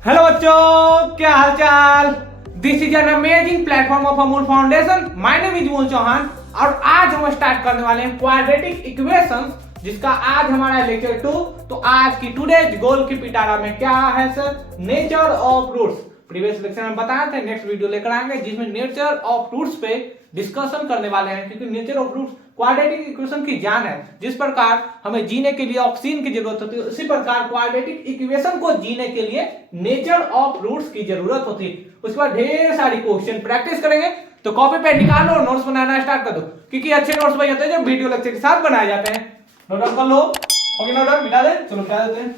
Hello बच्चों, क्या हाल चाल। This is an amazing platform of Amul foundation. My name is मूल चौहान और आज हम स्टार्ट करने वाले हैं क्वाड्रेटिक इक्वेशंस, जिसका आज हमारा लेक्चर 2। तो आज की टुडेज गोल की पिटारा में क्या है sir? Nature of roots. Previous lecture में बताया था, नेक्स्ट वीडियो लेकर आएंगे जिसमें नेचर ऑफ रूट्स पे डिस्कशन करने वाले हैं, क्योंकि nature of roots quadratic equation की जान है। जिस प्रकार हमें जीने के लिए ऑक्सीजन की जरूरत होती है, उसी प्रकार क्वाड्रेटिक इक्वेशन को जीने के लिए नेचर ऑफ रूट्स की जरूरत होती है। उसके बाद ढेर सारी क्वेश्चन प्रैक्टिस करेंगे। तो कॉपी पे निकालो और नोट्स बनाना स्टार्ट कर दो, क्योंकि अच्छे नोट्स वही होते हैं जो वीडियो लेक्चर के साथ बनाए जाते हैं। नोट डाउन कर लो। ओके, नोट डाउन मिटा दे। चलो मिटा देते हैं।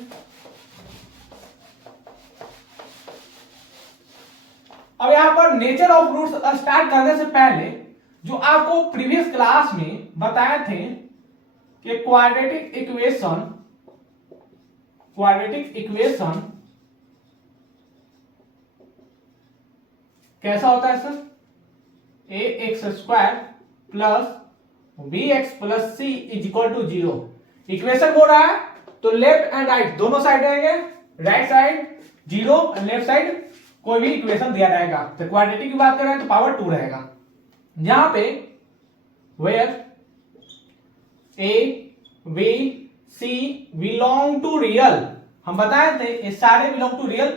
अब यहां पर नेचर ऑफ रूट्स स्टार्ट करने से पहले जो आपको प्रीवियस क्लास में बताए थे कि क्वाड्रेटिक इक्वेशन कैसा होता है sir? A x square plus b x plus c is equal to 0। Equation बोल रहा है तो लेफ्ट एंड राइट दोनों साइड रहेंगे। राइट साइड 0 और लेफ्ट साइड कोई भी इक्वेशन दिया जाएगा। तो क्वाड्रेटिक की बात कर रहे हैं तो पावर 2 रहेगा। यहां पे where a b c belong to real, हम बताए थे ये सारे बिलोंग टू रियल,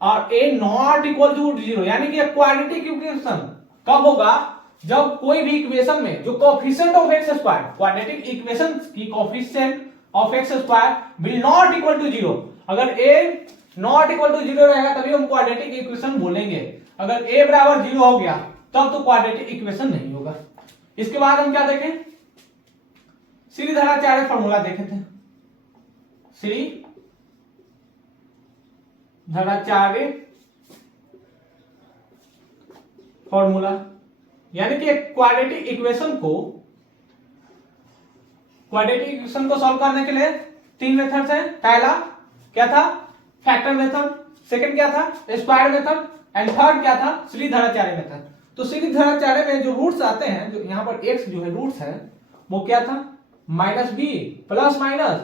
और ए नॉट इक्वल टू 0, यानी कि क्वाड्रेटिक इक्वेशन कब होगा? जब कोई भी इक्वेशन में जो coefficient of x square, quadratic equation की coefficient of x square will not equal to 0। अगर ए नॉट इक्वल टू 0 रहेगा तभी हम क्वाड्रेटिक इक्वेशन बोलेंगे। अगर ए बराबर 0 हो गया तब तो क्वाड्रेटिक इक्वेशन नहीं होगा। इसके बाद हम क्या देखें? श्रीधराचार्य फॉर्मूला देखे थे। श्रीधराचार्य फॉर्मूला, यानी कि क्वाड्रेटिक इक्वेशन को सॉल्व करने के लिए 3 मेथड्स हैं। पहला क्या था? Factor method. सेकंड क्या था? Square method. एंड थर्ड क्या था? श्रीधराचार्य मेथड। तो श्रीधराचार्य में जो रूट्स आते हैं, जो यहाँ पर x जो है रूट्स है, वो क्या था? Minus B plus minus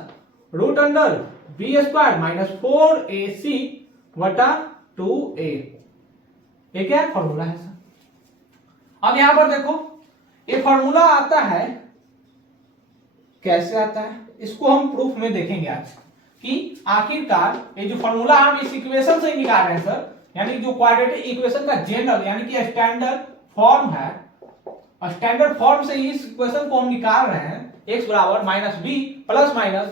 root under B square minus 4ac बटा 2a। ये क्या फॉर्मूला है सर? अब यहां पर देखो, ये फॉर्मूला आता है, कैसे आता है इसको हम प्रूफ में देखेंगे आज, कि आखिरकार ये जो फॉर्मूला हम इस इक्वेशन से निकाल रहे हैं सर, यानी जो क्वाड्रेटिक इक्वेशन का जनरल यानी कि स्टैंडर्ड फॉर्म है, स्टैंडर्ड फॉर्म से इस इक्वेशन को हम निकाल रहे हैं। x बराबर minus B plus minus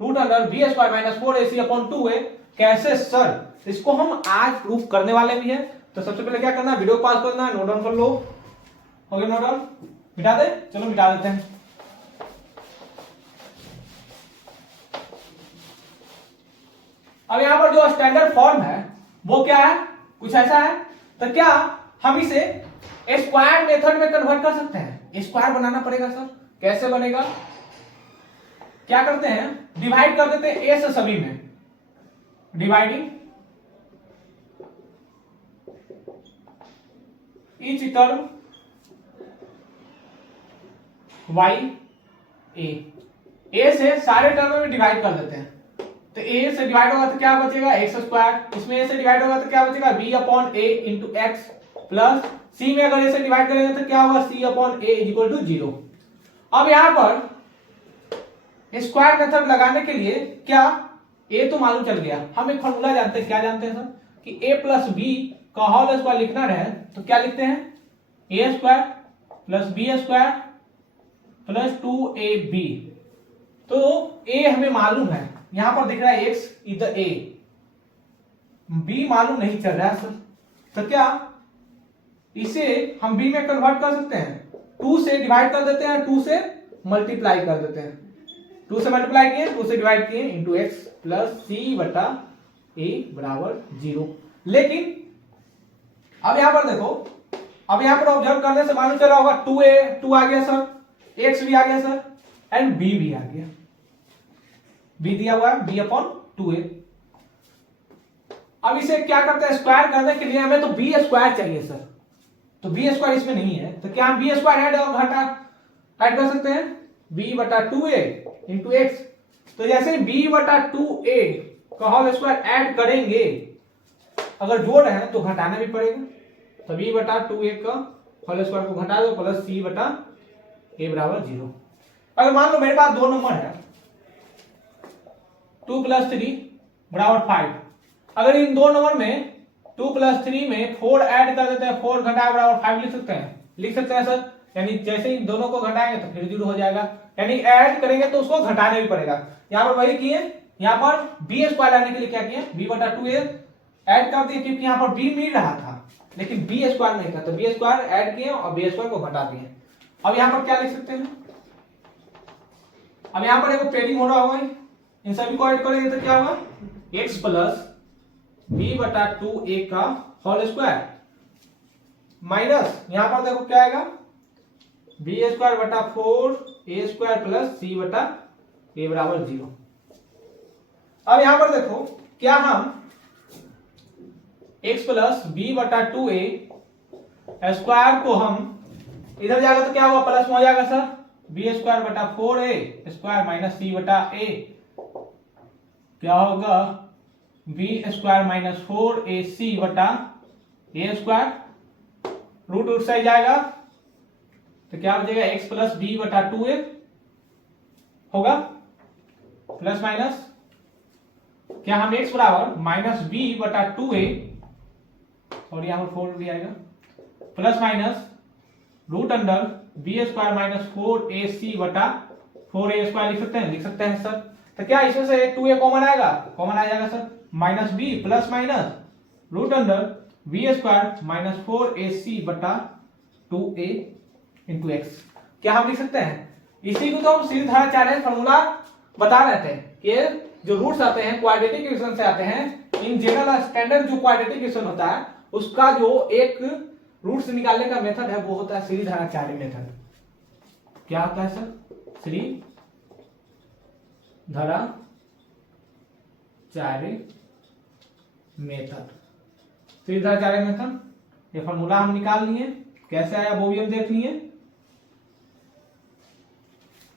root under B square minus 4ac upon 2a। कैसे सर? इसको हम आज प्रूफ करने वाले भी हैं। तो सबसे पहले क्या करना है? वीडियो पॉज करना है, नोट डाउन कर लो। हो गया नोट डाउन? मिटा दे। चलो मिटा देते हैं। अब यहां पर जो स्टैंडर्ड फॉर्म है वो क्या है? कुछ ऐसा है। तो क्या हम इसे स्क्वायर मेथड में कन्वर्ट कर सकते हैं? स्क्वायर बनाना पड़ेगा सर। कैसे बनेगा? क्या करते हैं? डिवाइड कर देते हैं ए से सभी में। डिवाइडिंग ईच टर्म वाई ए से सारे टर्म में डिवाइड कर देते हैं। तो ए से डिवाइड होगा तो क्या बचेगा? X square. इसमें ए से डिवाइड होगा तो क्या बचेगा? B upon a into x plus c में अगर ए से डिवाइड करेंगे तो क्या होगा? C upon a is equal to 0। अब यहां पर स्क्वायर मेथड लगाने के लिए क्या, ए तो मालूम चल गया, हम एक फॉर्मूला जानते हैं। क्या जानते हैं सर? कि ए प्लस बी का होल स्क्वायर लिखना रहे तो क्या लिखते हैं? A square plus b square plus 2ab। तो ए हमें मालूम है, यहां पर दिख रहा है x इधर a, b मालूम नहीं चल रहा है सर। तो क्या इसे हम b में कन्वर्ट कर सकते हैं? 2 से डिवाइड कर देते हैं, 2 से मल्टीप्लाई कर देते हैं। 2 से मल्टीप्लाई किए, 2 से डिवाइड किए इंटू एक्स प्लस सी बटा a बराबर 0। लेकिन अब यहां पर देखो, अब यहां पर ऑब्जर्व करने से मालूम चला होगा 2 आ गया सर, x भी आ गया सर, एंड b भी आ गया। b दिया हुआ है b अपॉन 2a। अब इसे क्या करते हैं? स्क्वायर करने के लिए हमें तो b स्क्वायर चाहिए सर। तो b स्क्वायर इसमें नहीं है, तो क्या हम b स्क्वायर ऐड और घटा ऐड कर सकते हैं? b बटा 2a इंटू एक्स। तो जैसे b बटा 2a का होल स्क्वायर ऐड करेंगे अगर जोड़ रहे हैं तो घटाना भी पड़ेगा, तो b बटा 2a का होल स्क्वायर को घटा दो प्लस c बटा a बराबर 0। अगर मान लो मेरे पास दो नंबर है 2 + 3 बराबर 5, अगर इन दो नंबर में 2 + 3 में 4 ऐड कर देते हैं, 4 घटाए बराबर 5 लिख सकते हैं, लिख सकते हैं सर। यानी जैसे ही दोनों को घटाएंगे तो फिर 0 हो जाएगा, यानी ऐड करेंगे तो उसको घटाने भी पड़ेगा। यहाँ पर वही किए, यहाँ पर बी स्क्वायर लाने के लिए क्या किए, b बटा 2a ऐड कर दिए, क्योंकि यहाँ पर b मिल रहा था लेकिन बी स्क्वायर नहीं था, तो बी स्क्वायर ऐड किए और बी स्क्वायर को घटा दिए। अब यहाँ पर क्या लिख सकते हैं, अब यहाँ पर देखो पेयरिंग हो रहा होगा, इन सभी को ऐड करेंगे तो क्या होगा, x प्लस b बटा 2a का होल स्क्वायर माइनस यहाँ पर देखो क्या आएगा, बी स्क्वायर बटा 4a स्क्वायर प्लस c बटा a बराबर 0। अब यहां पर देखो क्या हम x प्लस b बटा 2a स्क्वायर को हम इधर जाएगा तो क्या होगा, प्लस में हो जाएगा सर, बी स्क्वायर बटा 4a स्क्वायर माइनस c बटा a, क्या होगा बी स्क्वायर माइनस 4ac बटा a स्क्वायर, रूट उठ से जाएगा तो क्या बचेगा, x प्लस b बटा 2a होगा प्लस माइनस क्या हम x बराबर माइनस b बटा 2a, और यहां पर 4 भी आएगा, plus minus root under B square minus 4ac बटा 4a स्क्वायर लिख सकते हैं, लिख सकते हैं सर। तो क्या इसमें से 2a कॉमन आएगा, कॉमन आ जाएगा sir, minus b plus minus root under B square minus 4ac बटा 2a इंटू एक्स, क्या हम लिख सकते हैं। इसी को तो हम सीधी धारा चार्ज फॉर्मूला बता रहे थे कि जो रूट्स आते हैं क्वाड्रेटिक इक्वेशन से आते हैं, इन जनरल स्टैंडर्ड जो क्वाड्रेटिक इक्वेशन होता है उसका जो एक रूट्स निकालने का मेथड है वो होता है सीधी धारा चार्ज मेथड। क्या होता है सर, सीधी धारा चार्ज मेथड, सीधी धारा चार्ज मेथड, ये फॉर्मूला हम निकाल लिए, कैसे आया वो भी हम देख लिए।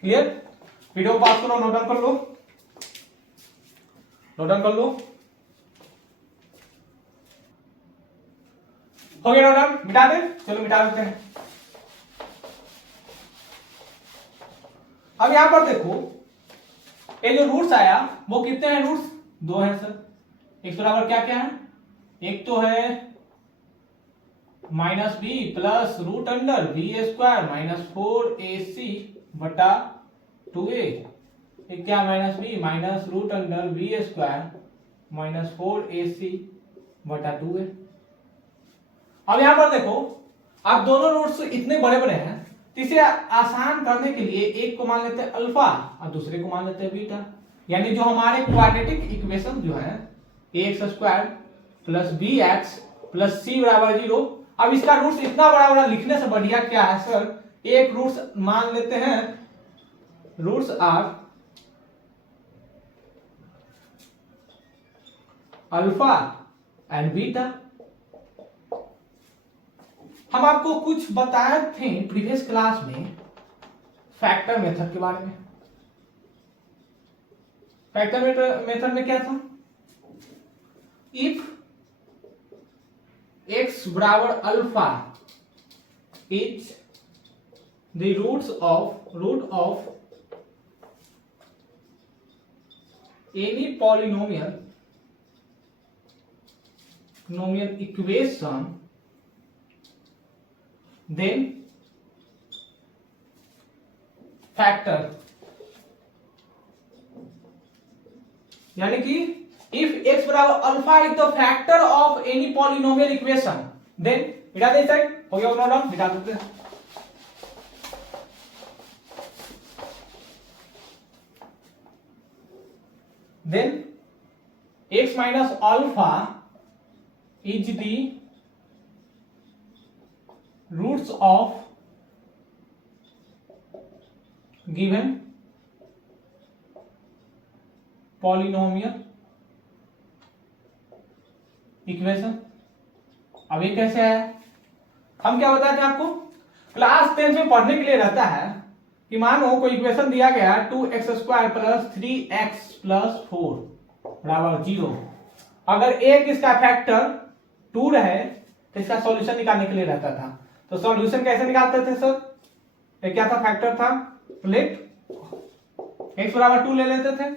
क्लियर, वीडियो को पास करो, नोट डाउन कर लो, नोट डाउन कर लो, हो गया नोट डाउन, मिटा दे, चलो मिटा देते हैं। अब यहां पर देखो ये जो रूट्स आया वो कितने हैं, रूट्स दो हैं सर। x बराबर क्या क्या है, एक तो है minus B plus root under B square minus 4ac बटा 2a, एक क्या minus b minus root under B square minus 4ac बटा 2a। अब यहां पर देखो आप दोनों रूट्स इतने बड़े बड़े हैं तो इसे आसान करने के लिए एक को मान लेते हैं अल्फा और दूसरे को मान लेते हैं बीटा, यानी जो हमारे क्वाड्रेटिक इक्वेशन जो है ax square plus bx plus c बराबर 0। अब इसका रूट्स इतना बड़ा बड़ा लिखने से बढ़िया क्या है सर, एक रूट्स मान लेते हैं, roots are alpha and beta. हम आपको कुछ बताए थे प्रीवियस क्लास में फैक्टर मेथड के बारे में। फैक्टर मेथड में क्या था, इफ x बराबर alpha is the root of any polynomial equation then factor, यानी कि इफ x बराबर alpha is the factor of any polynomial equation then, मिटा दे साइड, हो गया नोट डाउन, मिटा देते हैं। Then x minus alpha is the roots of given polynomial equation. अब ये कैसे है, हम क्या बताए थे आपको, क्लास 10 में पढ़ने के लिए रहता है कि मानो कोई इक्वेशन दिया गया 2x square plus 3x plus 4 बराबर 0, अगर एक इसका फैक्टर 2 रहे तो इसका सॉल्यूशन निकालने के लिए रहता था। तो सॉल्यूशन कैसे निकालते थे सर? ये क्या था? फैक्टर था। लेट x बराबर 2 ले लेते थे।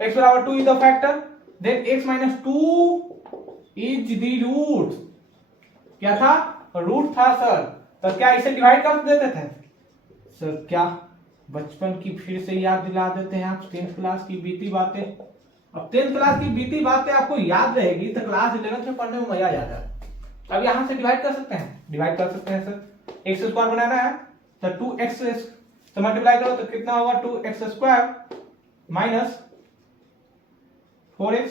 x बराबर 2 is the factor, then x minus 2 is the root. क्या था? रूट था सर। तो क्या इसे डिवाइड कर देते थे सर? क्या बचपन की फिर से याद दिला देते हैं आप 10th क्लास की बीती बातें। अब 10th क्लास की बीती बातें आपको याद रहेगी तो क्लास 11th में पढ़ने में मजा आ जाता है। अब यहां से डिवाइड कर सकते हैं, डिवाइड कर सकते हैं सर। एक्स स्क्वायर बनाना है तो 2x तो मल्टीप्लाई करो तो कितना होगा? 2x square minus 4x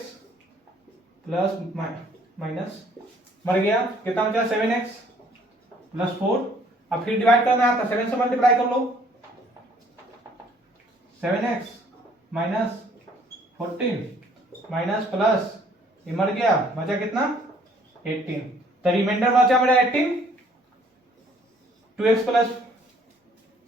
plus minus मर गया, कितना बचा? 7x plus 4। अब फिर डिवाइड करना है तो 7 से मल्टीप्लाई कर लो, 7x माइनस 14 माइनस प्लस ये मर गया, बचा कितना? 18। तो रिमाइंडर बचा मेरा 18, 2x प्लस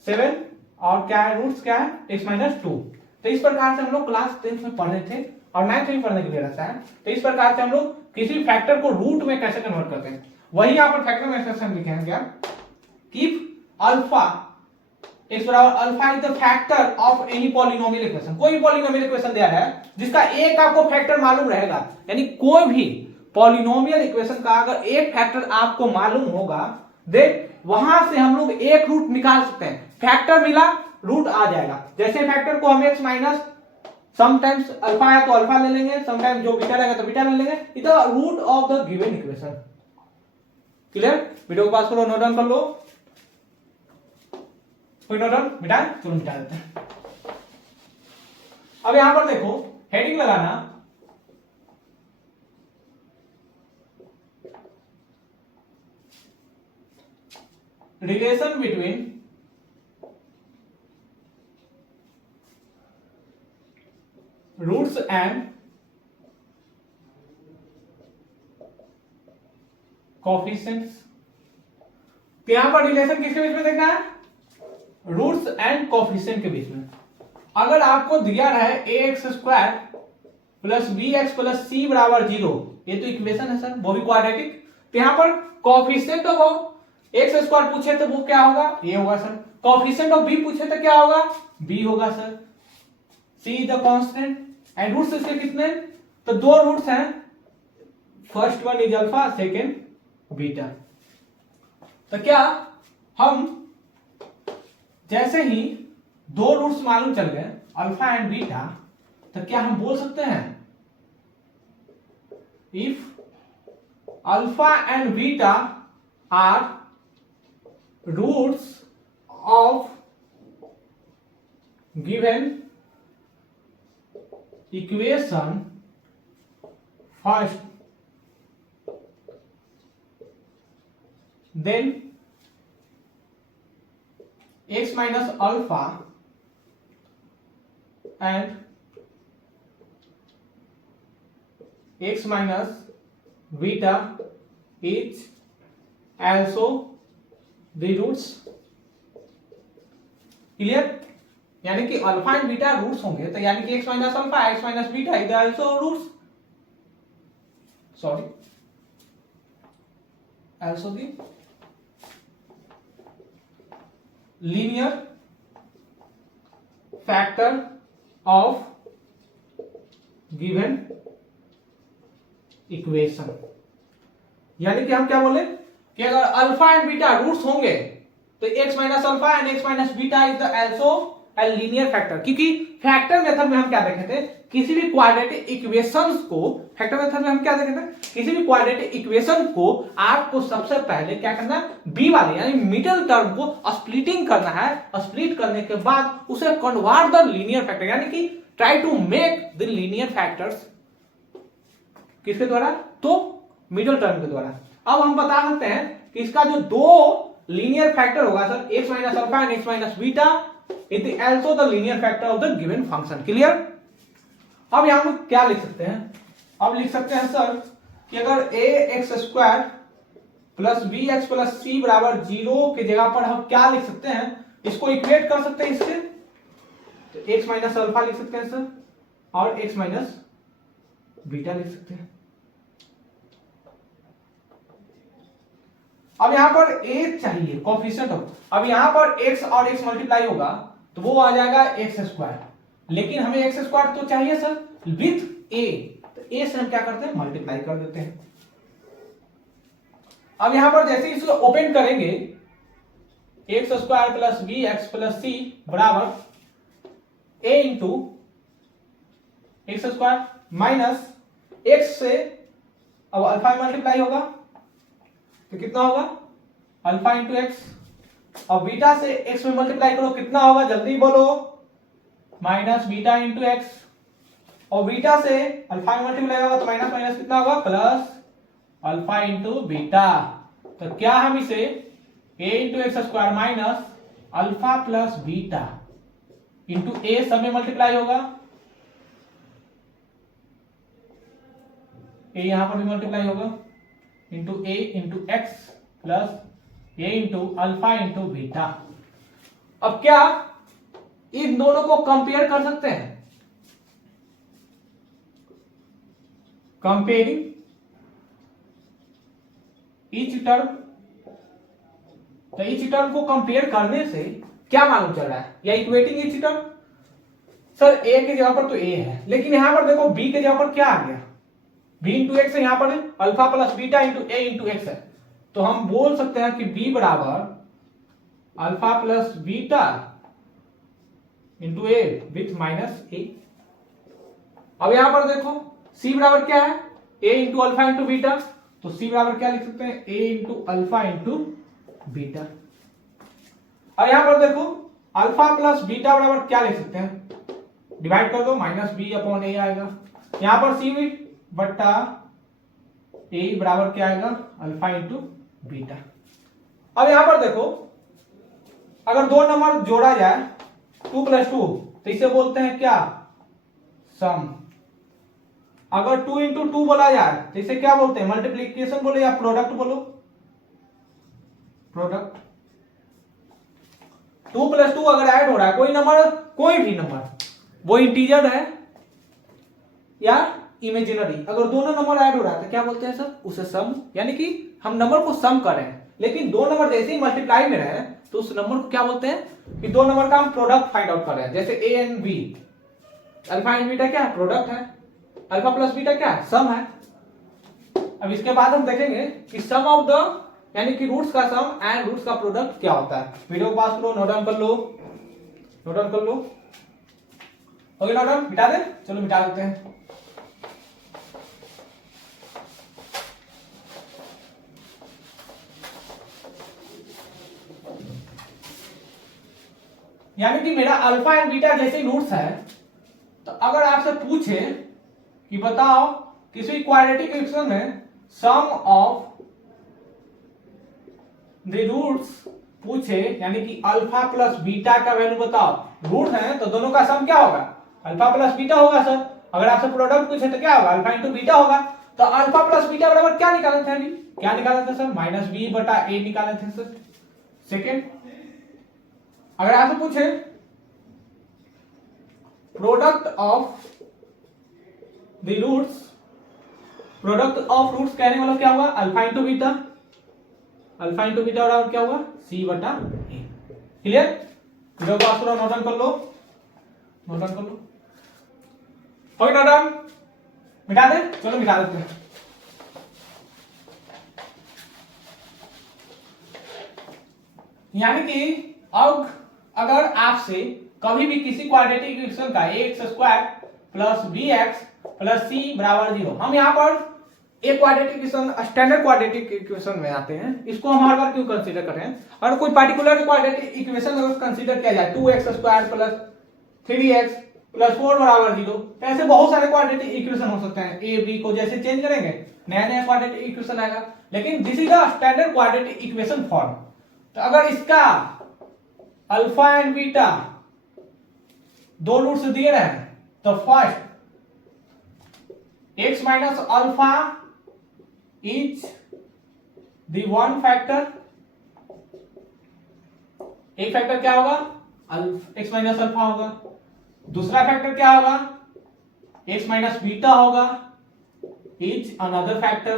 7 और क्या है? रूट्स क्या है? x minus 2। तो इस प्रकार से हम लोग क्लास 10th में पढ़ रहे थे और 9th में पढ़ने के लिए रहता है। तो इस प्रकार से हम लोग किसी फैक्टर को रूट में कैसे कन्वर्ट करते हैं, वही यहाँ पर फैक्टर में एक्सप्रेशन लिखे हैं। क्या? इफ अल्फा x बराबर alpha is the factor of any polynomial equation. कोई भी पॉलिनोमियल इक्वेशन दिया है जिसका एक आपको फैक्टर मालूम रहेगा, यानी कोई भी पॉलिनोमियल इक्वेशन का अगर एक फैक्टर आपको मालूम होगा, देख वहां से हम लोग एक रूट निकाल सकते हैं। फैक्टर मिला, रूट आ जाएगा। जैसे फैक्टर को हम x माइनस समटाइम्स अल्फा है तो अल्फा ले लेंगे, समटाइम्स जो बीटा रहेगा तो बीटा ले लेंगे। It the root of the given equation. Clear? Video को पास करो, नोट डाउन कर लो। कोई नोट डाउन मिटा? चलो मिटा देते हैं। अब यहां पर देखो हेडिंग लगाना, relation between roots and coefficients. तो यहां पर रिलेशन किसके बीच में देखना है? रूट्स एंड कोफिशिएंट के बीच में। अगर आपको दिया रहे ax square plus bx plus c बराबर 0, ये तो इक्वेशन है सर, वो भी क्वाड्रेटिक। तो यहां पर कोफिशिएंट ऑफ x स्क्वायर पूछे तो वो क्या होगा? a होगा सर। कोफिशिएंट ऑफ b पूछे तो क्या होगा? b होगा सर। c is the constant and roots इसके कितने? तो दो रूट्स हैं, first one is alpha, second beta. तो क्या हम जैसे ही दो रूट्स मालूम चल गए अल्फा एंड बीटा, तो क्या हम बोल सकते हैं if alpha and beta are roots of given equation first, then x minus alpha and x minus beta is also the roots। Clear? यानी कि अल्फा एंड बीटा रूट्स होंगे, तो यानी कि x minus alpha, x minus beta is also roots, sorry also the linear factor of given equation। यानी कि हम क्या बोले कि अगर अल्फा एंड बीटा रूट्स होंगे तो x minus alpha and x minus beta is the also a linear factor. क्योंकि फैक्टर मेथड में हम क्या देखे थे? किसी भी क्वाड्रेटिक इक्वेशंस को, फैक्टर मेथड में हम क्या देखे थे? किसी भी क्वाड्रेटिक इक्वेशन को आपको सबसे पहले क्या करना है? बी वाले यानी मिडिल टर्म को स्प्लिटिंग करना है। स्प्लिट करने के बाद उसे कन्वर्ट द लीनियर फैक्टर, यानी कि try to make the linear factors किसके द्वारा? तो मिडिल टर्म के द्वारा। अब हम बता सकते हैं कि इसका जो दो लीनियर फैक्टर होगा sir, x minus alpha and x minus beta is also the linear factor of the given function. Clear? अब यहां हम क्या लिख सकते हैं? अब लिख सकते हैं सर कि अगर ax square plus bx plus c बराबर 0 की जगह पर हम क्या लिख सकते हैं? इसको इक्वेट कर सकते हैं इससे, तो x माइनस अल्फा लिख सकते हैं सर और x माइनस बीटा लिख सकते हैं। अब यहाँ पर a चाहिए कोफिशिएंट हो, अब यहाँ पर x और x मल्टीप्लाई होगा तो वो आ जाएगा एक्स स्क्वायर, लेकिन हमें एक्स स्क्वायर तो चाहिए सर विथ a, तो a से हम क्या करते हैं मल्टीप्लाई कर देते हैं। अब यहां पर जैसे इसको ओपन करेंगे x square plus b x plus c बराबर a into x square minus x से अब अल्फा मल्टीप्लाई होगा तो कितना होगा अल्फा इंटू एक्स, और बीटा से एक्स में मल्टीप्लाई करो कितना होगा जल्दी बोलो, माइनस बीटा इंटू एक्स, और बीटा से अल्फा में मल्टीप्लाई होगा तो माइनस माइनस कितना होगा प्लस अल्फा इंटू बीटा। तो क्या हम इसे a into x square minus alpha plus beta into a सब में मल्टीप्लाई होगा, a यहां पर भी मल्टीप्लाई होगा इंटू ए इंटू एक्स प्लस ए इंटू अल्फा इंटू बीटा। अब क्या इन दोनों को कंपेयर कर सकते हैं, कंपेयरिंग ईच टर्म, तो ईच टर्म को कंपेयर करने से क्या मालूम चल रहा है, या equating each term, sir a के जगह पर तो a है, लेकिन यहां पर देखो b के जगह पर क्या आ गया b इंटू एक्स है, यहां पर alpha plus beta into a into x है, तो हम बोल सकते हैं कि b बराबर alpha plus beta into a with minus a। अब यहां पर देखो c बराबर क्या है a into alpha into beta, तो c बराबर क्या लिख सकते हैं a into alpha into beta. अब यहां पर देखो अल्फा प्लस बीटा बराबर क्या लिख सकते हैं, डिवाइड कर दो माइनस बी अपॉन ए आएगा, यहां पर सी बट्टा ए बराबर क्या आएगा अल्फा इंटू बीटा। अब यहां पर देखो अगर दो नंबर जोड़ा जाए 2 प्लस 2 तो इसे बोलते हैं क्या सम, अगर 2 इंटू 2 बोला जाए तो इसे क्या बोलते हैं मल्टीप्लीकेशन बोलो या प्रोडक्ट बोलो, प्रोडक्ट। 2 प्लस 2 अगर ऐड हो रहा है कोई नंबर, कोई भी नंबर, वो इंटीजर है या इमेजिनरी, अगर दोनों नंबर ऐड हो रहा है तो क्या बोलते हैं सर उसे सम, यानी कि हम नंबर को सम कर रहे हैं, लेकिन दो नंबर जैसे ही मल्टीप्लाई में रहे तो उस नंबर को क्या बोलते हैं कि दो नंबर का हम प्रोडक्ट फाइंड आउट कर रहे हैं, जैसे a and b, alpha and beta क्या है प्रोडक्ट है, अल्फा प्लस बीटा क्या है सम है। अब इसके बाद हम देखेंगे कि सम ऑफ द यानी कि रूट्स का सम एंड रूट्स का प्रोडक्ट क्या होता है। वीडियो को पास करो, नोट डाउन कर लो, नोट डाउन कर लो, ओके नोट डाउन मिटा दे, चलो मिटा देते हैं। यानी कि मेरा अल्फा एंड बीटा जैसे रूट्स है, तो अगर आपसे पूछे कि बताओ किसी क्वाड्रेटिक इक्वेशन में सम ऑफ द रूट्स पूछे, यानी कि अल्फा प्लस बीटा का वैल्यू बताओ, रूट है तो दोनों का सम क्या होगा अल्फा प्लस बीटा होगा सर, अगर आपसे प्रोडक्ट पूछे तो क्या होगा अल्फा इंटू बीटा होगा, तो अल्फा प्लस बीटा बराबर क्या निकाले थे अभी, क्या निकाला था सर माइनस बी बटा ए निकाले थे सर। सेकेंड, अगर आपसे पूछे product of the roots, product of roots कहने वाला क्या हुआ alpha into beta, alpha into beta बराबर क्या हुआ सी बटा ए। क्लियर, वीडियो को पास करो, नोट डाउन कर लो, नोट डाउन कर लो, ओके नोट डाउन मिटा दे, चलो मिटा देते हैं। यानी कि अब अगर आपसे कभी भी किसी क्वाड्रेटिक इक्वेशन का x square plus b x plus c बराबर 0, हम यहाँ पर एक quadratic equation standard quadratic equation में आते हैं, इसको हम हर बार क्यों कंसीडर कर रहे हैं, अगर कोई पर्टिकुलर क्वाड्रेटिक इक्वेशन अगर कंसीडर किया जाए 2x square plus 3x plus 4 बराबर 0, तो ऐसे बहुत सारे क्वाड्रेटिक इक्वेशन हो सकते हैं, ए बी को जैसे चेंज करेंगे नया नया क्वाड्रेटिक इक्वेशन आएगा, लेकिन this is the standard quadratic equation form. तो अगर इसका अल्फा एंड बीटा दो रूट्स दिए रहे हैं तो first x minus alpha is the one factor, एक फैक्टर क्या होगा x माइनस अल्फा होगा, दूसरा फैक्टर क्या होगा x माइनस बीटा होगा is another factor.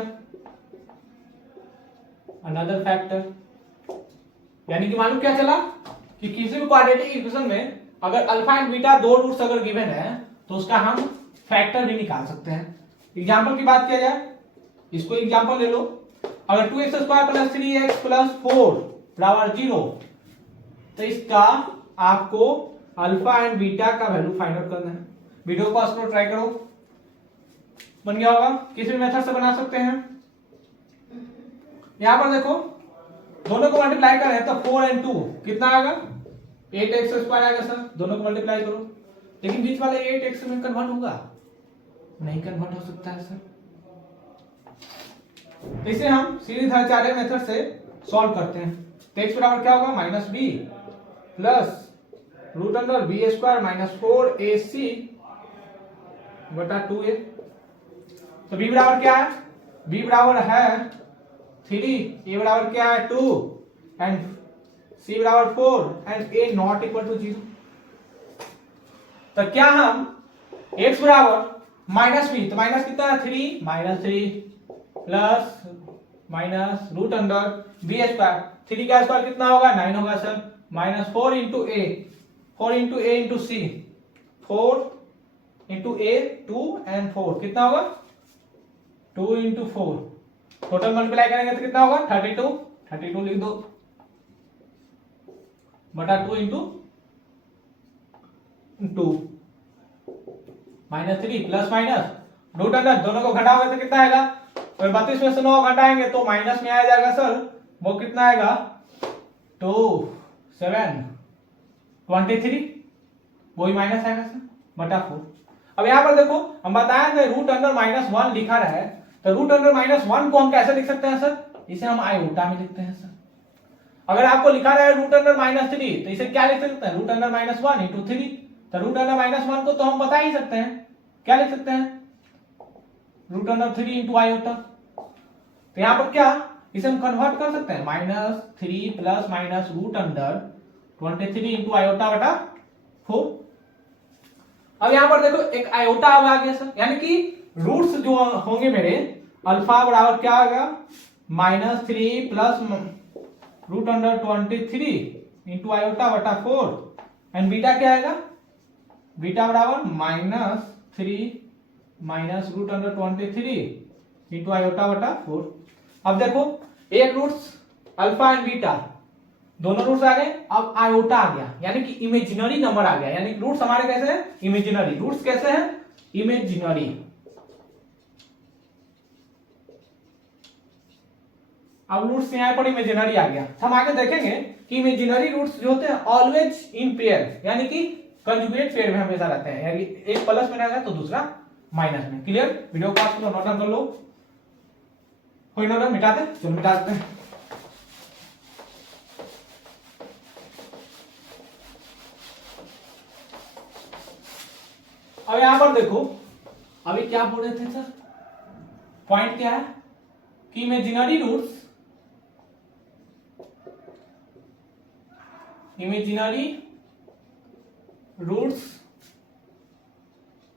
Another factor. यानी कि मालूम क्या चला कि किसी भी क्वाड्रेटिक इक्वेशन में अगर अल्फा एंड बीटा दो रूट्स अगर गिवन है तो उसका हम फैक्टर भी निकाल सकते हैं। एग्जांपल की बात किया जाए, इसको एग्जांपल ले लो। अगर 2x² + 3x + 4 बराबर 0, तो इसका आपको अल्फा एंड बीटा का वैल्यू फाइंड आउट करना है। वीडियो को पॉज करो, ट्राई करो, बन गया होगा। किसी भी मेथड से बना सकते हैं। यहां पर देखो दोनों को मल्टीप्लाई करें तो 4 and 2 कितना आएगा, 8x² आएगा सर। दोनों को मल्टीप्लाई करो, लेकिन बीच वाले 8x में कन्वर्ट होगा, नहीं कन्वर्ट हो सकता है सर। तो इसे हम सीरीधाचार्य मेथड से सॉल्व करते हैं। तो x बराबर क्या होगा, -b प्लस √b² - 4ac बटा 2a। तो b बराबर क्या है, b बराबर है 3, a बराबर क्या है 2 एंड c बराबर 4 and a not equal to 0। तो क्या हम x बराबर -b, तो माइनस कितना है 3 -3 प्लस माइनस √b², 3 का स्क्वायर कितना होगा 9 होगा sir, -4 into a, 4 into a into c, 4 into a 2 and 4 कितना होगा 2 into 4। टोटल मल्टीप्लाई करेंगे तो कितना होगा 32 लिख दो बटा 2 into 2 -3 plus minus root under, दोनों को घटाओगे तो कितना आएगा, तो 32 में से 9 घटाएंगे तो माइनस में आ जाएगा सर, वो कितना आएगा 2 7 23, वही माइनस आएगा सर बटा 4। अब यहां पर देखो हम बताए थे √(-1) लिखा रहा है, तो √(-1) को हम कैसे लिख सकते हैं सर, इसे हम आयोटा में लिखते हैं सर। अगर आपको लिखा रहा है √(-3) तो इसे क्या लिख सकते हैं, √(-1) into 3। तो √(-1) को तो हम बता ही सकते हैं, क्या लिख सकते हैं √(3) into आयोटा। तो यहां पर क्या, इसे हम कन्वर्ट कर सकते हैं, -3 प्लस माइनस √(23) into आयोटा बटा 4। अब यहां पर देखो एक आयोटा अब आ गया सर, यानी कि रूट्स जो होंगे मेरे, अल्फा बराबर क्या आएगा -3 प्लस √23 into आयोटा बटा 4 एंड बीटा क्या आएगा, बीटा बराबर -3 माइनस √23 into आयोटा बटा 4। अब देखो एक रूट्स अल्फा एंड बीटा दोनों रूट्स आ गए, अब आयोटा आ गया, यानी कि इमेजिनरी नंबर आ गया। यानी कि रूट्स हमारे कैसे हैं, इमेजिनरी। रूट्स कैसे हैं, इमेजिनरी। अब रूट्स यहां पर इमेजिनरी आ गया। हम आगे देखेंगे कि इमेजिनरी रूट्स जो होते हैं ऑलवेज इन पेयर, यानी कि कंजुगेट पेयर में हमेशा रहते हैं, यानी एक प्लस में रहेगा तो दूसरा माइनस में। क्लियर, वीडियो को आप नोट डाउन कर लो, कोई नोट मिटाते, चलो मिटा देते हैं। अब यहां पर देखो अभी क्या बोल रहे थे सर, पॉइंट क्या है कि imaginary roots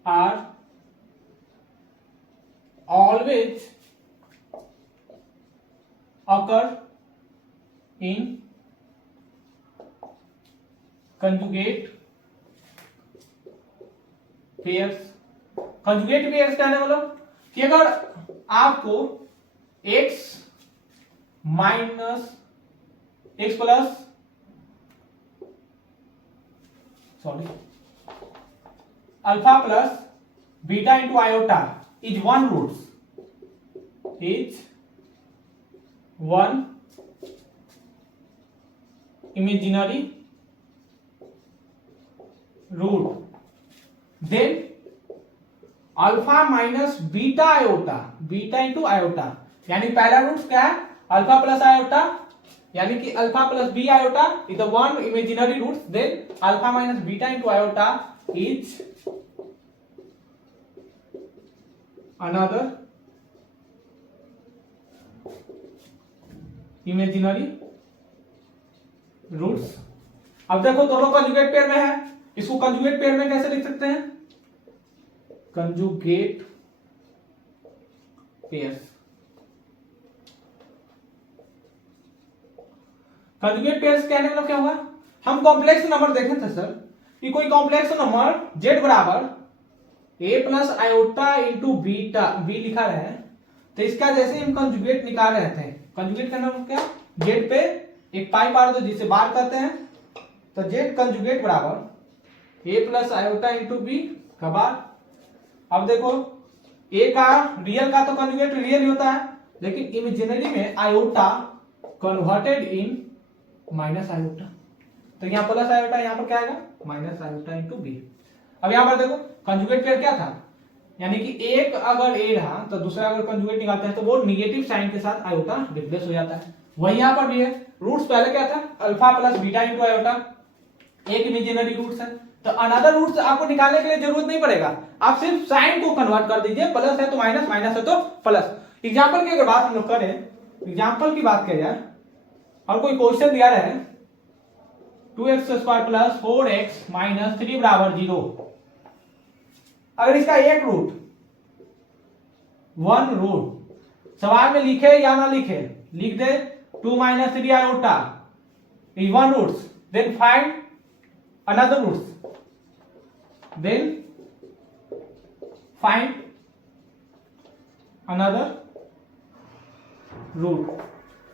are always occur in conjugate pairs। Conjugate pairs क्या है, मतलब कि अगर आपको x plus alpha plus beta into iota is one imaginary root, then alpha minus beta iota, beta into iota, यानी पहला रूट क्या है अल्फा प्लस आयोटा, यानी कि alpha plus b iota is the one imaginary root, then alpha minus beta into iota is another imaginary roots. अब देखो दोनों conjugate pair में है, इसको कंजुगेट पेयर में कैसे लिख सकते हैं, कंजुगेट पेयर्स। कंजुगेट पेयर से कहने मतलब क्या हुआ, हम कॉम्प्लेक्स नंबर देखे थे सर कि कोई कॉम्प्लेक्स नंबर z बराबर a plus iota into beta बी लिखा रहे हैं, तो इसका जैसे हम कंजुगेट निकाल रहे थे, कंजुगेट का नाम क्या, z पे एक पाई पार दो जिसे बार कहते हैं, तो z कंजुगेट बराबर a plus iota into b का बार। अब देखो a का रियल का तो कंजुगेट रियल ही होता है, लेकिन इमेजिनरी में iota converted in minus iota, तो यहाँ प्लस आयोटा, यहाँ पर क्या आएगा माइनस आयोटा इंटू बी। अब यहाँ पर देखो कंजुगेट पेयर क्या था, यानी कि एक अगर ए रहा तो दूसरा अगर कंजुगेट निकालते हैं तो वो निगेटिव साइन के साथ आयोटा रिप्लेस हो जाता है। वही यहाँ पर भी है, रूट्स पहले क्या था alpha plus beta into iota, एक इमेजिनरी रूट्स है, तो अनदर रूट्स आपको निकालने के लिए जरूरत नहीं पड़ेगा, आप सिर्फ साइन को कन्वर्ट कर दीजिए, प्लस है तो माइनस, माइनस है तो प्लस। एग्जाम्पल की अगर बात हम लोग करें, एग्जाम्पल की बात किया जाए और कोई क्वेश्चन दिया रहे 2x square plus 4x minus 3 बराबर 0, अगर इसका एक रूट, वन रूट सवाल में लिखे या ना लिखे, लिख दे 2 minus 3 iota is one roots, then find another roots, then find another root।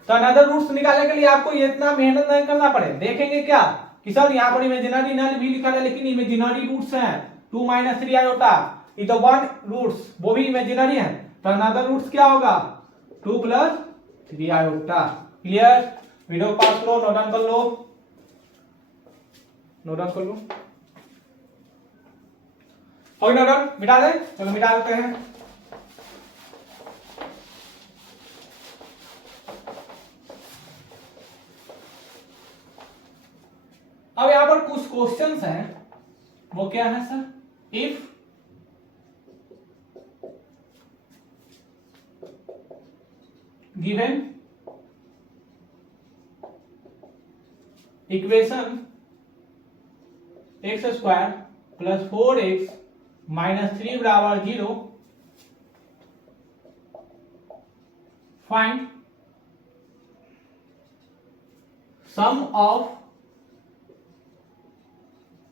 तो अनदर रूट्स निकालने के लिए आपको इतना मेहनत नहीं करना पड़े, देखेंगे क्या कि सर यहाँ पर इमेजिनरी नल भी लिखा है लेकिन इमेजिनरी रूट्स हैं, 2 माइनस 3 आयोटा ये तो वन रूट्स वो भी इमेजिनरी है, तो अनदर रूट्स क्या होगा 2 प्लस 3 आयोटा। क्लियर, वीडियो पास लो, नोट डाउन कर लो, नोट डाउन कर लो, और नोट डाउन मिटा दे, चलो मिटा देते हैं। अब यहां पर कुछ क्वेश्चंस हैं, वो क्या है sir, if given equation x square plus 4x minus 3 बराबर 0, find sum of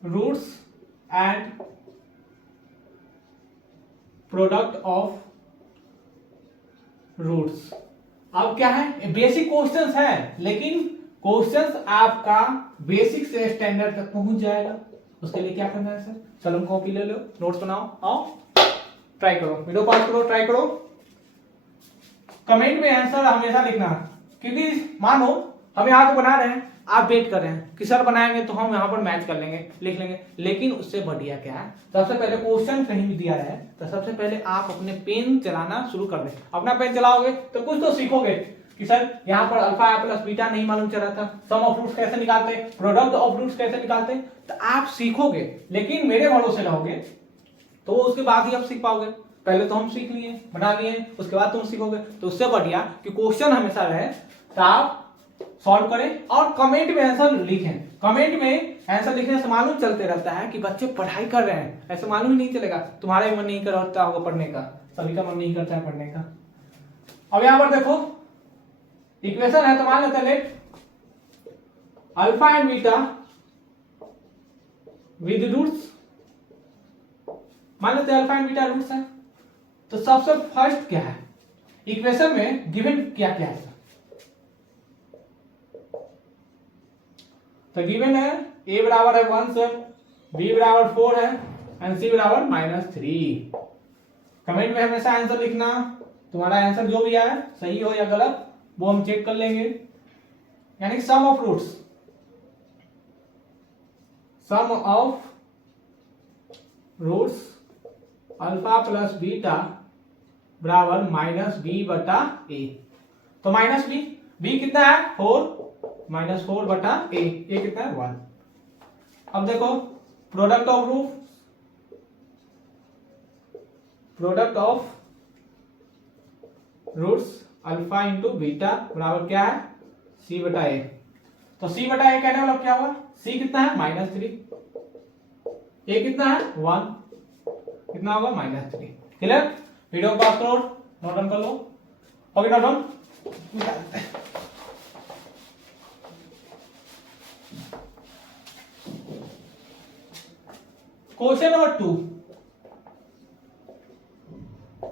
roots and product of roots. अब क्या है, बेसिक क्वेश्चंस है, लेकिन क्वेश्चंस आपका बेसिक से स्टैंडर्ड तक पहुंच जाएगा, उसके लिए क्या करना है सर, चलो कॉपी ले लो, नोट्स बनाओ, आओ ट्राई करो, वीडियो पॉज करो, ट्राई करो, कमेंट में आंसर हमेशा लिखना, क्योंकि मानो हम यहाँ तो बना रहे हैं, आप वेट कर रहे हैं कि सर बनाएंगे तो हम यहाँ पर मैच कर लेंगे, लिख लेंगे, लेकिन उससे बढ़िया क्या है, सबसे पहले क्वेश्चन कहीं भी दिया रहे तो सबसे पहले आप अपने पेन चलाना शुरू कर दें। अपना पेन चलाओगे तो कुछ तो सीखोगे कि सर यहाँ पर अल्फा प्लस बीटा नहीं मालूम चला था, सम ऑफ रूट्स कैसे निकालते, प्रोडक्ट ऑफ रूट्स कैसे निकालते, तो आप सीखोगे, लेकिन मेरे भरोसे रहोगे तो उसके बाद ही आप सीख पाओगे। पहले तो हम सीख लिए, बना लिए, उसके बाद तुम सीखोगे, तो उससे बढ़िया कि क्वेश्चन हमेशा रहे तो आप सॉल्व करें और कमेंट में आंसर लिखें। कमेंट में आंसर लिखने से मालूम चलते रहता है कि बच्चे पढ़ाई कर रहे हैं, ऐसे मालूम ही नहीं चलेगा, तुम्हारा भी मन नहीं करता होगा पढ़ने का, सभी का मन नहीं करता है पढ़ने का। अब यहां पर देखो इक्वेशन है, तो मान लेते हैं let alpha and beta with roots, मान लेते हैं अल्फा एंड बीटा रूट्स है, तो सबसे फर्स्ट क्या है इक्वेशन में गिवन क्या क्या है, तो गिवन है a बराबर है 1 सर, b बराबर 4 है एंड c बराबर -3। कमेंट में हमेशा आंसर लिखना, तुम्हारा आंसर जो भी आए सही हो या गलत वो हम चेक कर लेंगे। यानी sum of roots, sum of roots alpha plus beta बराबर -b बटा a, तो -b कितना है 4 -4 बटा a कितना है 1। अब देखो product of root, product of roots alpha into beta बराबर क्या है c बटा a, तो c बटा a कहने वाला क्या हुआ, c कितना है -3, a कितना है 1, कितना होगा -3। क्लियर, वीडियो पास करो, नोट डाउन कर लो, ओके नोट डाउन निकाल देते हैं। Question number 2,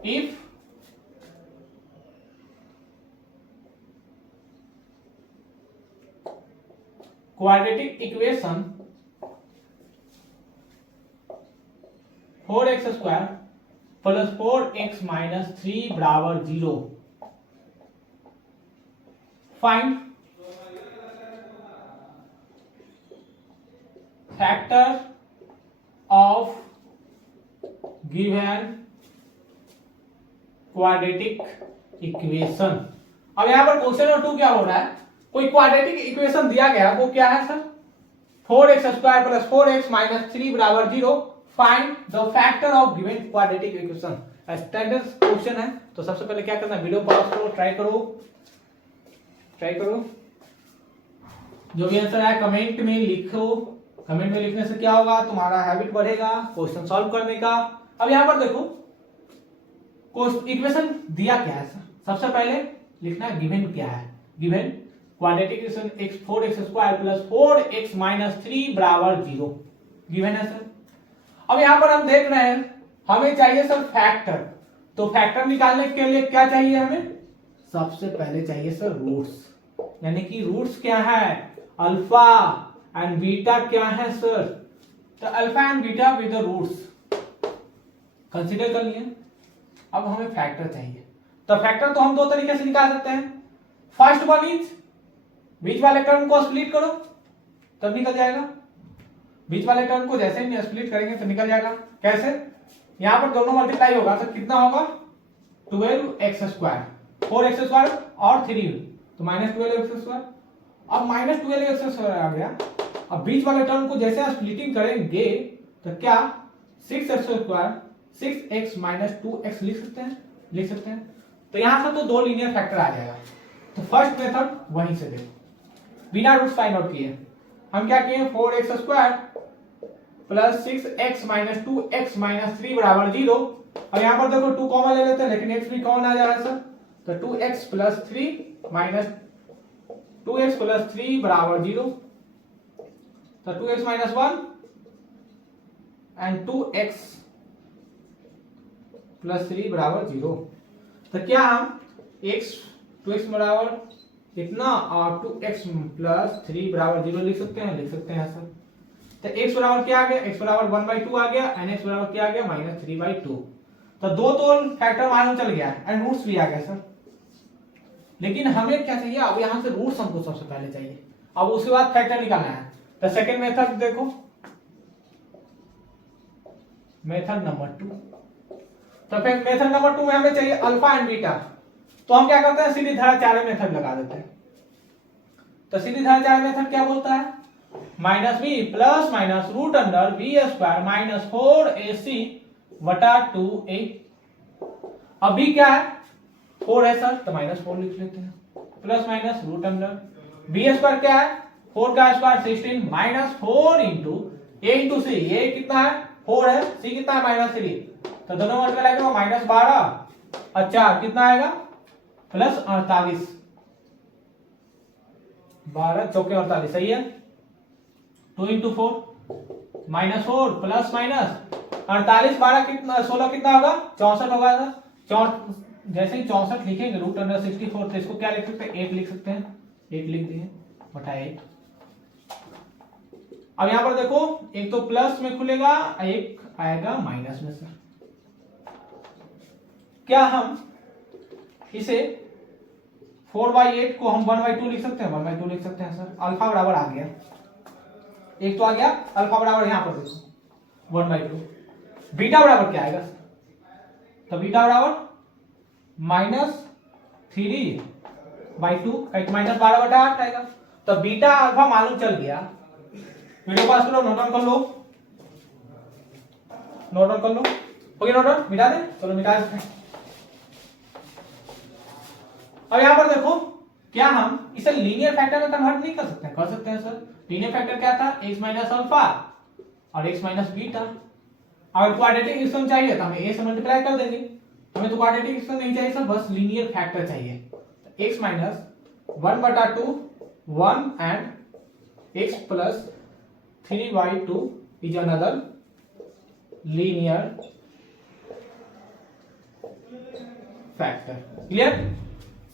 if quadratic equation 4x square plus 4x minus 3 बराबर 0, find factor of given quadratic equation. अब यहां पर क्वेश्चन नंबर 2 क्या हो रहा है, कोई क्वाड्रेटिक इक्वेशन दिया गया, वो क्या है sir, 4x square plus 4x minus 3 बराबर 0, find the factor of given quadratic equation. Standard question है, तो सबसे पहले क्या करना है, वीडियो पॉज करो, ट्राई करो, जो भी आंसर है कमेंट में लिखो। कमेंट में लिखने से क्या होगा, तुम्हारा हैबिट बढ़ेगा क्वेश्चन सॉल्व करने का। अब यहां पर देखो इक्वेशन दिया क्या है सर, सबसे पहले लिखना है गिवन क्या है, given quadratic equation x 4x square plus 4x minus 3 बराबर 0 गिवन है सर। अब यहां पर हम देख रहे हैं हमें चाहिए सर फैक्टर, तो फैक्टर निकालने के लिए क्या चाहिए हमें, सबसे पहले चाहिए सर रूट्स, यानी कि रूट्स क्या है, अल्फा एंड बीटा क्या है सर, तो alpha and beta with the roots consider कर लिए। अब हमें फैक्टर चाहिए, तो फैक्टर तो हम दो तरीके से निकाल सकते हैं। फर्स्ट वन इज बीच वाले टर्म को स्प्लिट करो तब निकल जाएगा, बीच वाले टर्म को जैसे ही स्प्लिट करेंगे तो निकल जाएगा। कैसे, यहां पर दोनों मल्टीप्लाई होगा तो कितना होगा 12x स्क्वायर, 4x स्क्वायर और 3 तो माइनस 12x स्क्वायर। अब माइनस 12x स्क्वायर आ गया, अब बीच वाले टर्म को जैसे आप स्प्लिटिंग करेंगे तो क्या 6x square 6x minus 2x लिख सकते हैं। तो यहां से तो दो लीनियर फैक्टर आ जाएगा। तो फर्स्ट मेथड वहीं से देखो, बिना रूट्स फाइंड आउट किए हम क्या किए, 4x square plus 6x minus 2x minus 3 बराबर 0। और यहां पर देखो 2 कॉमन ले लेते हैं, लेकिन x भी कॉमन आ जा रहा है सर, तो 2x plus 3 minus 2x plus 3 बराबर 0, तो 2x minus 1 and 2x plus 3 बराबर 0। तो क्या हम x 2x बराबर इतना और 2x प्लस 3 बराबर 0 लिख सकते हैं सर। तो x बराबर क्या आ गया, x बराबर 1/2 आ गया एंड x बराबर क्या आ गया माइनस 3/2। तो दो तो फैक्टर मालूम चल गया एंड रूट्स भी आ गया सर। लेकिन हमें क्या चाहिए, अब यहां से रूट्स हमको सबसे पहले चाहिए, अब उसके बाद फैक्टर निकालना है। तो सेकंड मेथड देखो, मेथड नंबर 2। तो फिर मेथड नंबर 2 में हमें चाहिए अल्फा एंड बीटा, तो हम क्या करते हैं सीधी धारा चार्य मेथड लगा देते हैं। तो सीधी धारा चार्य मेथड क्या बोलता है, minus B plus minus root under B square minus 4ac बटा 2a। अब बी क्या है 4 है सर, तो माइनस 4 लिख लेते हैं, plus minus root under B square क्या है 4 का square 16 minus 4 into a into c, ये कितना है 4 है, सी कितना है माइनस 3, तो दोनों मल्टीप्लाई करो माइनस 12 और 4 कितना आएगा प्लस 48, 12 चौके 48 सही है। 2 इंटू 4 माइनस 4 प्लस माइनस 48 12 कितना 16 कितना होगा 64 होगा सर। जैसे ही 64 लिखेंगे रूट अंडर 64, तो इसको क्या लिख सकते हैं 8 लिख सकते हैं, 8 लिख दिए बटा 8। अब यहां पर देखो एक तो प्लस में खुलेगा, एक आएगा माइनस में सर। क्या हम इसे 4/8 को हम 1/2 लिख सकते हैं, 1/2 लिख सकते हैं सर। अल्फा बराबर आ गया, एक तो आ गया अल्फा बराबर, यहां पर देखो 1/2। बीटा बराबर क्या आएगा, तो बीटा बराबर माइनस 3/2, एक माइनस 12/8 आएगा। तो बीटा अल्फा मालूम चल गया, वीडियो पास करो, नोट डाउन कर लो, हो गया नोट डाउन, मिटा दे, चलो मिटा देते हैं। अब यहां पर देखो क्या हम इसे लीनियर फैक्टर में कन्वर्ट नहीं कर सकते, कर सकते हैं सर। लीनियर फैक्टर क्या था x माइनस अल्फा और x माइनस बीटा। अगर क्वाड्रेटिक इक्वेशन चाहिए तो हमें a से मल्टीप्लाई कर देंगे, हमें तो क्वाड्रेटिक इक्वेशन नहीं चाहिए सर, बस लीनियर फैक्टर चाहिए। तो x minus 1/2 1 and x plus 3/2 is another linear factor. Clear?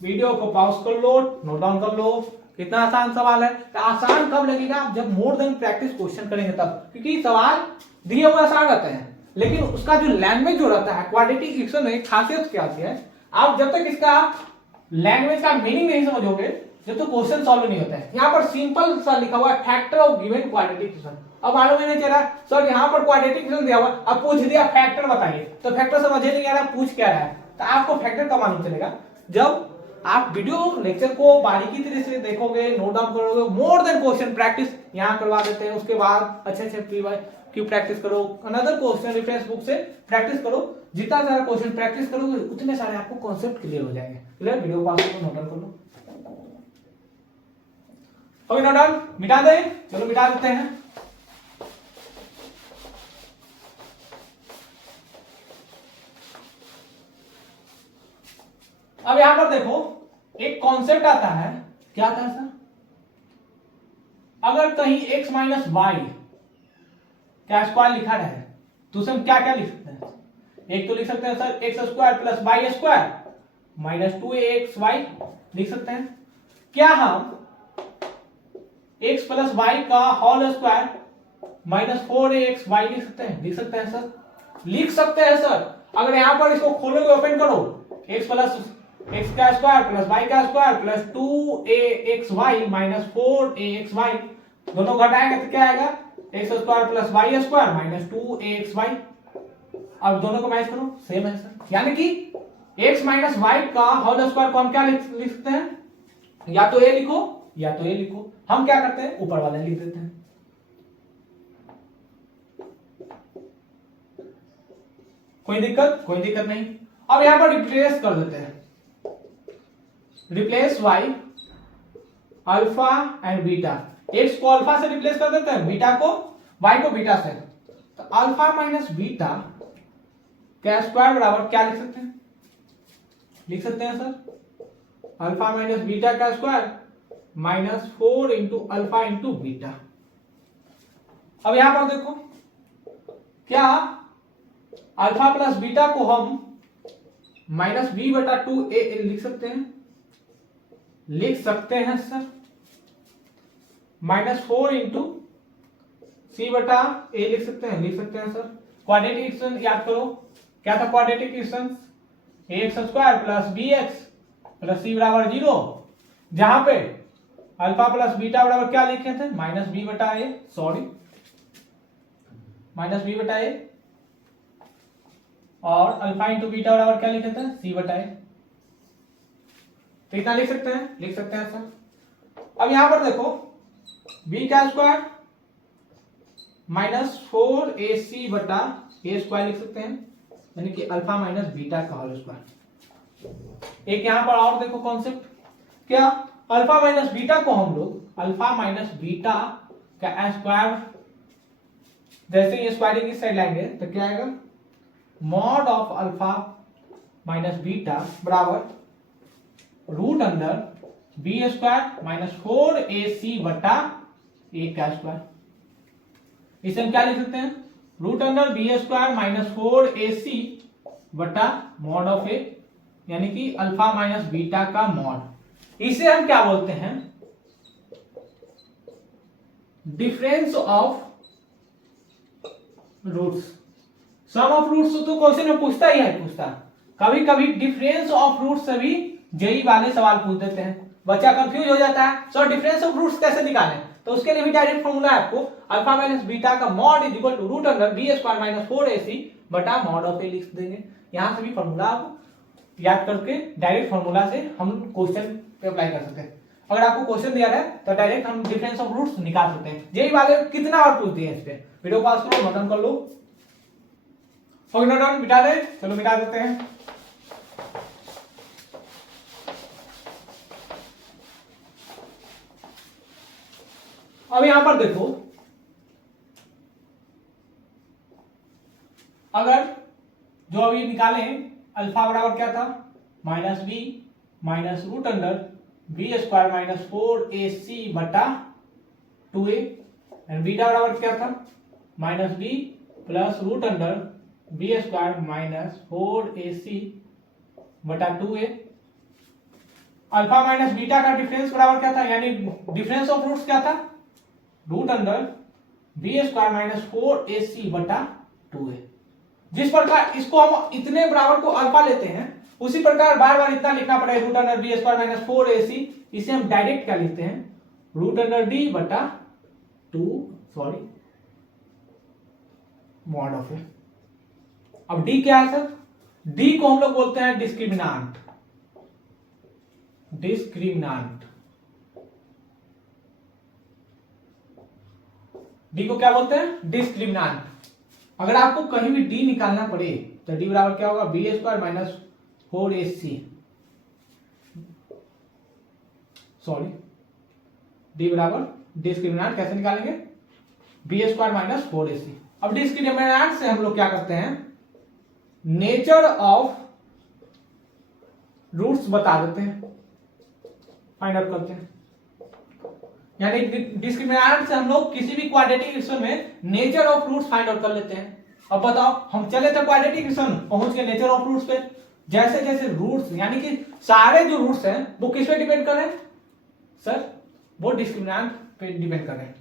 Video को पॉज कर लो, नोट डाउन कर लो। कितना आसान सवाल है। तो आसान कब लगेगा? जब मोर देन प्रैक्टिस क्वेश्चन करेंगे तब, क्योंकि सवाल दिए हुए आसान रहते हैं लेकिन उसका जो लैंग्वेज जो रहता है, क्वाड्रेटिक इक्वेशन में खासियत क्या होती है, आप जब तक इसका लैंग्वेज का मीनिंग नहीं समझोगे जब तो क्वेश्चन सॉल्व नहीं होता है। यहाँ पर सिंपल सा लिखा हुआ है factor of given quadratic equation. अब मालूम ही नहीं चल रहा सर यहाँ पर क्वाड्रेटिक इक्वेशन दिया हुआ, अब पूछ दिया फैक्टर बताइए, तो फैक्टर समझ नहीं आ रहा पूछ क्या रहा है। तो आपको फैक्टर कब मालूम चलेगा? जब आप वीडियो लेक्चर को बारीकी तरह से देखोगे, नोट डाउन करोगे, मोर देन क्वेश्चन प्रैक्टिस यहाँ करवा देते हैं, उसके बाद अच्छे अच्छे क्यों प्रैक्टिस करो, अनदर क्वेश्चन रेफरेंस बुक से प्रैक्टिस करो। जितना सारा क्वेश्चन प्रैक्टिस करोगे उतने सारे आपको कॉन्सेप्ट क्लियर हो जाएंगे। क्लियर? वीडियो पास करो, नोट डाउन कर लो। ओके, नोट डाउन मिटा दें, चलो मिटा देते हैं। अब यहां पर देखो एक कॉन्सेप्ट आता है, क्या आता है सर? अगर कहीं x माइनस वाई क्या स्क्वायर लिखा रहे तो उसे हम क्या क्या लिख सकते हैं? एक तो लिख सकते हैं sir x square plus y square minus 2ax y लिख सकते हैं। क्या हम x प्लस वाई का whole square minus 4ax y लिख सकते हैं? लिख सकते हैं सर, लिख सकते हैं सर। अगर यहां पर इसको खोलोगे, ओपन करो, x प्लस एक्स का स्क्वायर प्लस वाई का square plus 2ax y minus 4ax y, दोनों घटाएंगे तो क्या आएगा? X square plus y square minus 2ax y। अब दोनों को मैच करो, सेम है सर। यानी कि x माइनस वाई का होल स्क्वायर को हम क्या लिख सकते हैं? या तो a लिखो या तो a लिखो। हम क्या करते हैं? ऊपर वाला लिख देते हैं। कोई दिक्कत? कोई दिक्कत नहीं। अब यहां पर रिप्लेस कर देते हैं, replace y alpha and beta. x को अल्फा से रिप्लेस कर देते हैं, बीटा को y को बीटा से। तो अल्फा माइनस बीटा का स्क्वायर बराबर क्या लिख सकते हैं? लिख सकते हैं सर अल्फा माइनस बीटा का square minus 4 into alpha into beta. अब यहां पर देखो क्या अल्फा प्लस बीटा को हम माइनस बी बटा 2a लिख सकते हैं? लिख सकते हैं सर। माइनस 4 इंटू सी बटा ए लिख सकते हैं? लिख सकते हैं सर। क्वाड्रेटिक इक्वेशन याद करो, क्या था quadratic equation? X square plus b x plus c बराबर 0, जहां पे अल्फा प्लस बीटा बराबर क्या लिखे थे? माइनस बी बटा ए, सॉरी माइनस बी बटा ए, और अल्फा इंटू बीटा बराबर क्या लिखे थे? सी बटा ए। तो इतना लिख सकते हैं? लिख सकते हैं सर। अब यहां पर देखो b का स्क्वायर माइनस 4ac बटा ए स्क्वायर लिख सकते हैं, यानी कि अल्फा माइनस बीटा का होल स्क्वायर। एक यहां पर और देखो कॉन्सेप्ट, क्या अल्फा माइनस बीटा को हम लोग अल्फा माइनस बीटा का स्क्वायर जैसे ही स्क्वायरिंग की साइड लाएंगे तो क्या आएगा? Mod of alpha minus beta बराबर root under B square minus 4ac बटा ए का स्क्वायर। इसे हम क्या लिख सकते हैं? Root under B square minus 4ac बटा मॉड ऑफ ए, यानी कि अल्फा माइनस बीटा का मॉड। इसे हम क्या बोलते हैं? Difference of roots. Sum of roots तो क्वेश्चन में पूछता ही है, पूछता कभी कभी डिफरेंस ऑफ रूट्स से भी जेई वाले सवाल पूछ देते हैं, बच्चा कंफ्यूज हो जाता है सर डिफरेंस ऑफ रूट्स कैसे निकालें। तो उसके लिए भी डायरेक्ट फॉर्मूला है आपको, अल्फा माइनस बीटा का mod is equal to root under B square minus 4ac बटा मॉड ऑफ ए लिख देंगे। यहां से भी फॉर्मूला आप याद करके डायरेक्ट फॉर्मूला से हम क्वेश्चन पे अप्लाई कर सकते हैं। अगर आपको क्वेश्चन दिया है तो डायरेक्ट हम डिफरेंस ऑफ रूट्स निकाल सकते हैं। जेई वाले कितना और पूछ दिए इस पे, वीडियो पास करो, नोट डाउन कर लो। नोट डाउन मिटा दे, चलो मिटा देते हैं। अब यहां पर देखो अगर जो अभी निकाले अल्फा बराबर क्या था? Minus b minus root under B square minus 4ac बटा 2a, एंड बीटा बराबर क्या था? Minus B plus root under B square minus 4ac बटा 2a। अल्फा माइनस बीटा का डिफरेंस बराबर क्या था, यानी डिफरेंस ऑफ रूट्स क्या था, root under B square minus 4ac बटा 2a। जिस प्रकार इसको हम इतने बराबर को अल्फा लेते हैं, उसी प्रकार बार बार इतना लिखना पड़ेगा, root under B square minus 4ac। इसे हम डायरेक्ट क्या लिखते हैं, रूट अंडर डी बटा 2 मॉड ऑफ ए। अब डी क्या है सर, डी को हम लोग बोलते हैं डिस्क्रिमिनांट। डी को क्या बोलते हैं, डिस्क्रिमिनांट। अगर आपको कहीं भी डी निकालना पड़े तो डी बराबर क्या होगा, B square minus 4ac, D बराबर डिस्क्रिमिनांट कैसे निकालेंगे, बी स्क्वायर माइनस 4ac। अब डिस्क्रिमिनांट से हम लोग क्या करते हैं, नेचर ऑफ रूट्स बता देते हैं, फाइंड आउट करते हैं। यानी डिस्क्रिमिनांट से हम लोग किसी भी क्वाड्रेटिक इक्वेशन में nature of roots find out कर लेते हैं। अब बताओ, हम चले थे क्वाड्रेटिक इक्वेशन, पहुंच गए नेचर ऑफ रूट्स पे। जैसे जैसे रूट्स यानी कि सारे जो रूट्स हैं वो किस पे डिपेंड कर रहे हैं सर, वो डिस्क्रिमिनांट पे डिपेंड कर रहे हैं।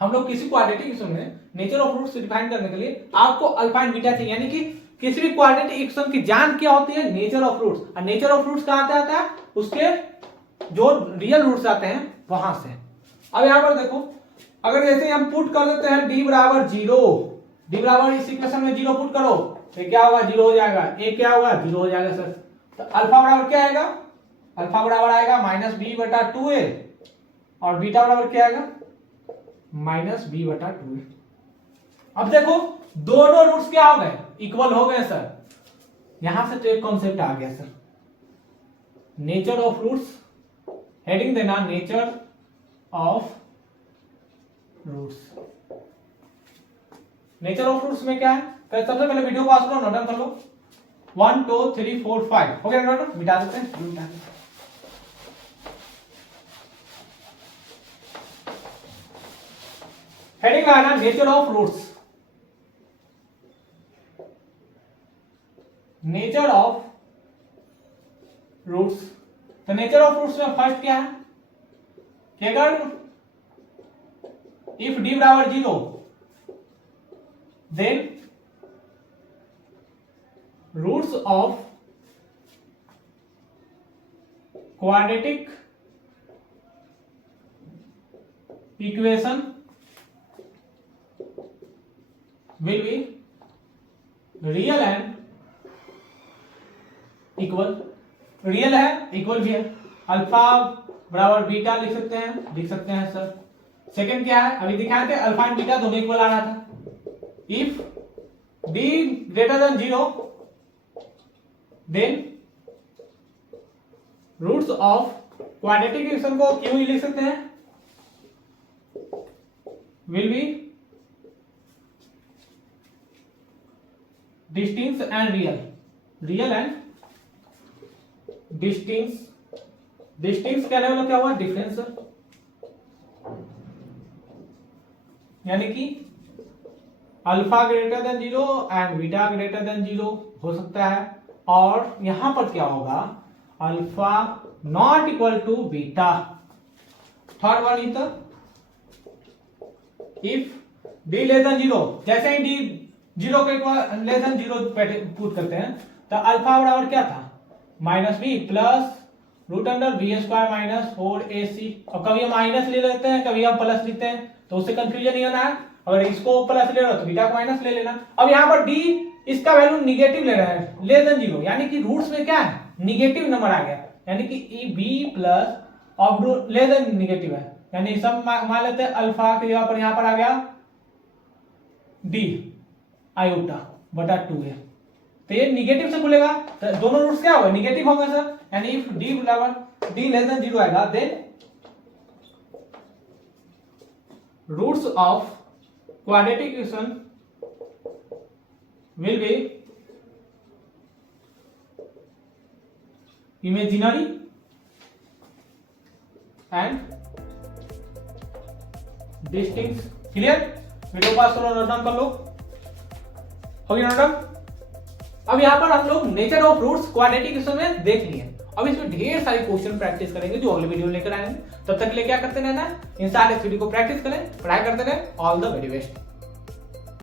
हम लोग किसी क्वाड्रेटिक इक्वेशन में नेचर ऑफ रूट्स डिफाइन करने के लिए आपको अल्फा एंड बीटा चाहिए, यानी कि किसी भी क्वाड्रेटिक इक्वेशन की जान क्या होती है, नेचर ऑफ रूट्स। और नेचर ऑफ रूट्स कहां से आता है, उसके जो रियल रूट्स आते हैं वहां से। अब यहां पर देखो, अगर जैसे हम पुट कर देते हैं डी बराबर 0, डी बराबर इस इक्वेशन में 0 पुट करो तो क्या होगा, 0 हो जाएगा। ए क्या होगा, 0 हो जाएगा सर। तो अल्फा बराबर क्या आएगा, अल्फा बराबर आएगा माइनस बी बटा 2a, और बीटा बराबर क्या आएगा, माइनस बी बटा 2a। अब देखो दोनों रूट्स क्या हो गए, इक्वल हो गए सर। यहां से तो एक कॉन्सेप्ट आ गया sir, nature of roots, heading देना nature of roots. Nature of roots में क्या है, सबसे पहले वीडियो को आसलो, नोट डाउन कर लो। 1 2 3 4 5 हो गया, नोट मिटा देते हैं, मिटा देते हैं। हेडिंग आना nature of roots, nature of roots. तो नेचर ऑफ रूट्स में फर्स्ट क्या है कि अगर इफ डी बराबर 0 then roots of quadratic equation will be real and equal. Real है, इक्वल भी है। अल्फा बराबर बीटा लिख सकते हैं सर। सेकंड क्या है, अभी दिखाए थे अल्फा एंड बीटा दोनों इक्वल आ रहा था। If D greater than 0 then roots of quadratic equation को क्यों लिख सकते हैं, will be distinct and real, real and distinct. Distinct कहने वाला क्या हुआ, डिफरेंस, यानी कि alpha greater than 0 and beta greater than 0 हो सकता है। और यहां पर क्या होगा, alpha not equal to beta. Third one is if D less than 0, जैसे ही डी 0 के इक्वल लेस देन 0 पुट करते हैं तो अल्फा बराबर क्या था, minus B plus root under B square minus 4ac। और कभी हम माइनस ले लेते हैं, कभी हम प्लस लेते हैं, तो उससे कंफ्यूजन नहीं होना है। अगर इसको प्लस ले रहे हो तो बीटा को माइनस ले लेना। अब यहाँ पर डी इसका वैल्यू निगेटिव ले रहा है, लेस देन 0, यानी कि रूट्स में क्या है, निगेटिव नंबर आ गया, यानी कि बी प्लस और लेस देन निगेटिव है, यानी सब मान लेते हैं अल्फा के जगह पर यहाँ पर आ गया डी आयोटा बटा 2a। तो ये निगेटिव से खुलेगा तो दोनों रूट्स क्या होगा, निगेटिव होगा सर। यानी इफ डी बराबर डी लेस देन 0 आएगा then roots of quadratic equation will be imaginary and distinct। Clear, video pass करो, नोट डाउन कर लो। हो गया नोट। अब यहाँ पर हम लोग nature of roots quadratic equation में देख लिए। अब इसमें ढेर सारी क्वेश्चन प्रैक्टिस करेंगे जो अगले वीडियो में लेकर आएंगे। तब तक के लिए क्या करते रहना है, इन सारे थ्योरी को प्रैक्टिस करें, पढ़ाई करते रहें। All the very best.